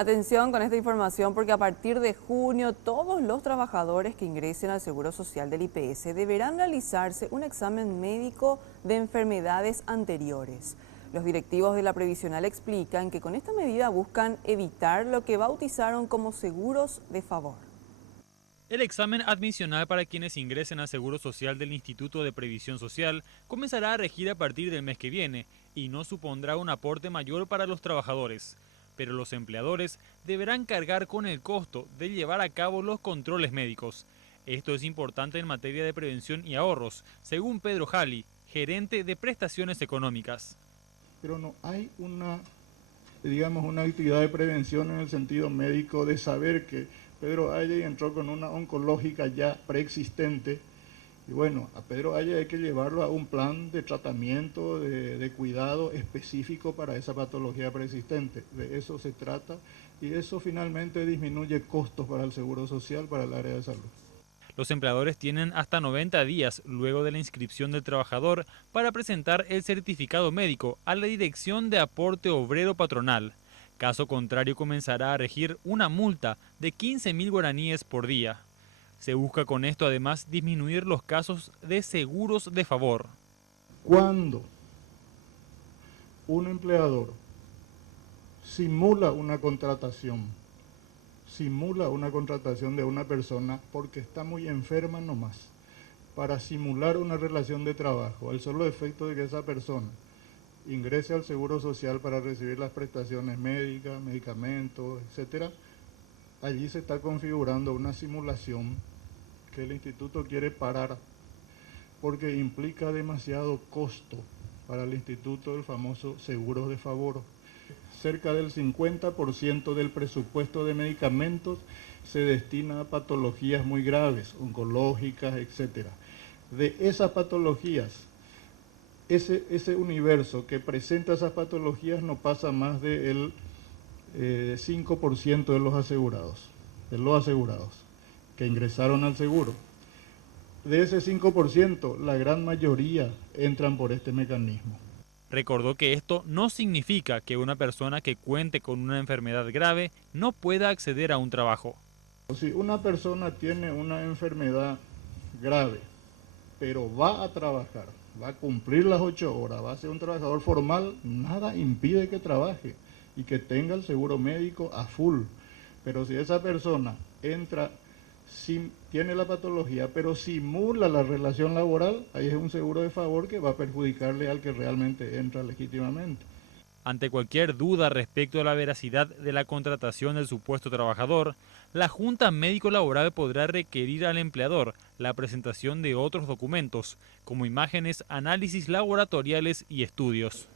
Atención con esta información porque a partir de junio todos los trabajadores que ingresen al Seguro Social del IPS deberán realizarse un examen médico de enfermedades anteriores. Los directivos de la Previsional explican que con esta medida buscan evitar lo que bautizaron como seguros de favor. El examen admisional para quienes ingresen al Seguro Social del Instituto de Previsión Social comenzará a regir a partir del mes que viene y no supondrá un aporte mayor para los trabajadores. Pero los empleadores deberán cargar con el costo de llevar a cabo los controles médicos. Esto es importante en materia de prevención y ahorros, según Pedro Jali, gerente de prestaciones económicas. Pero no hay una actividad de prevención en el sentido médico de saber que Pedro Haya entró con una oncológica ya preexistente. Y bueno, a Pedro Haya hay que llevarlo a un plan de tratamiento, de cuidado específico para esa patología preexistente. De eso se trata y eso finalmente disminuye costos para el Seguro Social, para el área de salud. Los empleadores tienen hasta 90 días luego de la inscripción del trabajador para presentar el certificado médico a la Dirección de Aporte Obrero Patronal. Caso contrario, comenzará a regir una multa de 15.000 guaraníes por día. Se busca con esto además disminuir los casos de seguros de favor. Cuando un empleador simula una contratación de una persona porque está muy enferma nomás, para simular una relación de trabajo, al solo efecto de que esa persona ingrese al Seguro Social para recibir las prestaciones médicas, medicamentos, etc., allí se está configurando una simulación que el instituto quiere parar porque implica demasiado costo para el instituto, el famoso seguros de favor. Cerca del 50% del presupuesto de medicamentos se destina a patologías muy graves, oncológicas, etc. De esas patologías, ese universo que presenta esas patologías no pasa más del 5% de los asegurados que ingresaron al seguro. De ese 5%, la gran mayoría entran por este mecanismo. Recordó que esto no significa que una persona que cuente con una enfermedad grave no pueda acceder a un trabajo. Si una persona tiene una enfermedad grave, pero va a trabajar, va a cumplir las 8 horas, va a ser un trabajador formal, nada impide que trabaje y que tenga el seguro médico a full. Pero si esa persona tiene la patología, pero simula la relación laboral, ahí es un seguro de favor que va a perjudicarle al que realmente entra legítimamente. Ante cualquier duda respecto a la veracidad de la contratación del supuesto trabajador, la Junta Médico-Laboral podrá requerir al empleador la presentación de otros documentos, como imágenes, análisis laboratoriales y estudios.